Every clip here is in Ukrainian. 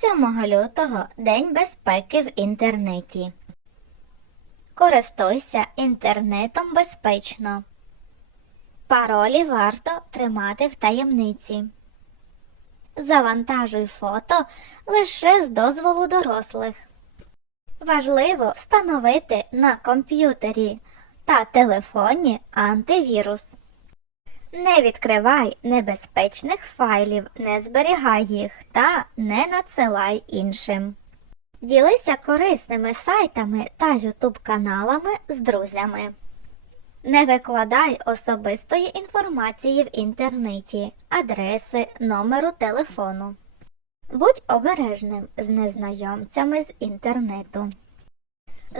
7 лютого День безпеки в інтернеті. Користуйся інтернетом безпечно. Паролі варто тримати в таємниці. Завантажуй фото лише з дозволу дорослих. Важливо встановити на комп'ютері та телефоні антивірус. Не відкривай небезпечних файлів, не зберігай їх та не надсилай іншим. Ділися корисними сайтами та ютуб каналами з друзями. Не викладай особистої інформації в інтернеті, адреси, номеру телефону. Будь обережним з незнайомцями з інтернету.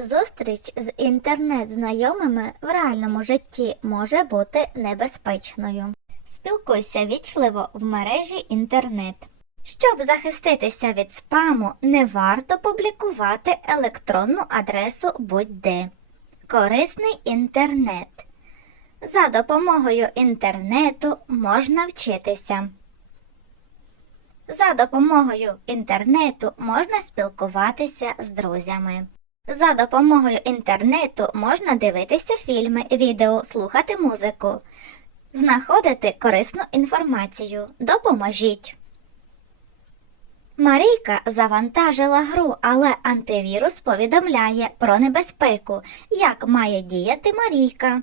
Зустріч з інтернет-знайомими в реальному житті може бути небезпечною. Спілкуйся вічливо в мережі інтернет. Щоб захиститися від спаму, не варто публікувати електронну адресу будь-де. Корисний інтернет. За допомогою інтернету можна вчитися. За допомогою інтернету можна спілкуватися з друзями. За допомогою інтернету можна дивитися фільми, відео, слухати музику, знаходити корисну інформацію. Допоможіть. Марійка завантажила гру, але антивірус повідомляє про небезпеку, як має діяти Марійка.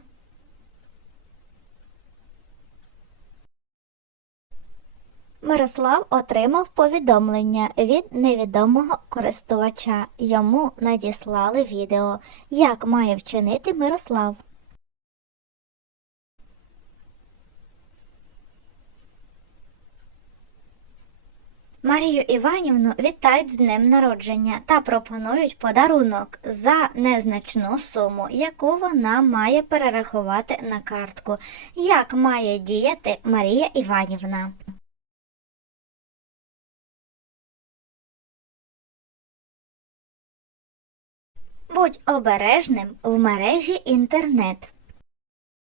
Мирослав отримав повідомлення від невідомого користувача. Йому надіслали відео, як має вчинити Мирослав. Марію Іванівну вітають з днем народження та пропонують подарунок за незначну суму, яку вона має перерахувати на картку. Як має діяти Марія Іванівна? Будь обережним в мережі інтернет.